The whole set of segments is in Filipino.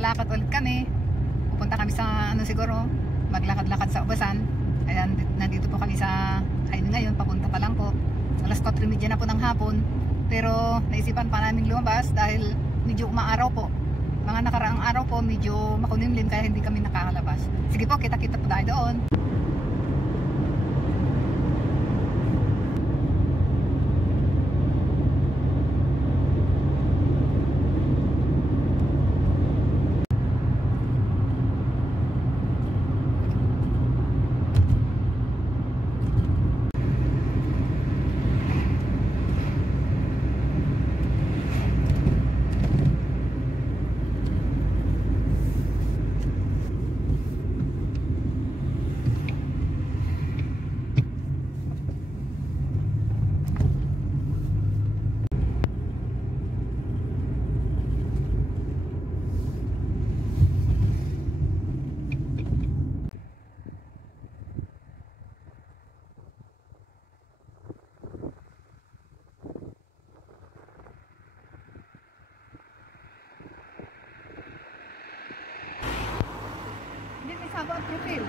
maglalakad ulit kami. Pupunta kami sa ano siguro, maglakad-lakad sa Ubasan. Ayan, nandito po kami sa highway ngayon, papunta pa lang po. Alas 4:30 na po ng hapon. Pero naisipan pa namin lumabas dahil medyo umaaraw po. Mga nakaraang araw po medyo makulimlim kaya hindi kami nakakalabas. Sige po, kita-kita po tayo doon. Sabo at profil.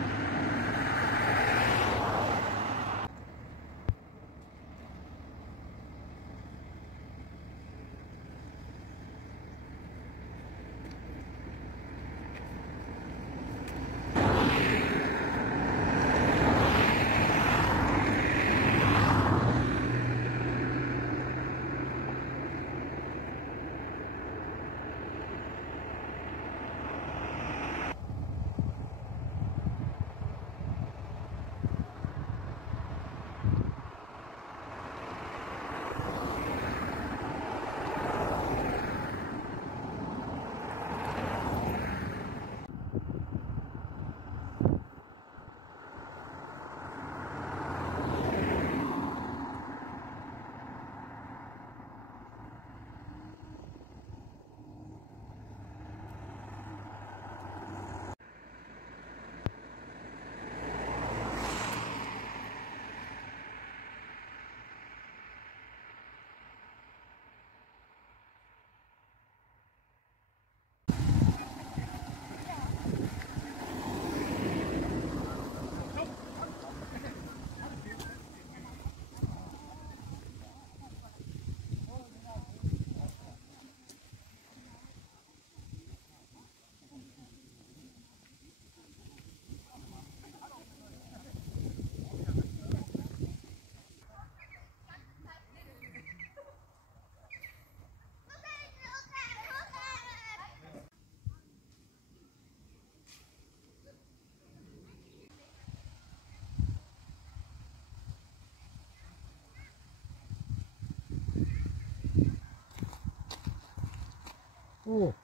Oh.